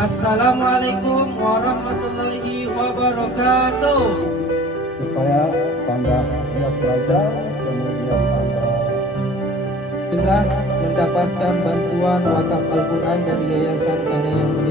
Assalamualaikum warahmatullahi wabarakatuh. Supaya tambah niat belajar, kemudian tambah Alhamdulillah mendapatkan bantuan wakaf Al-Quran dari Yayasan Dana Yang Mulia.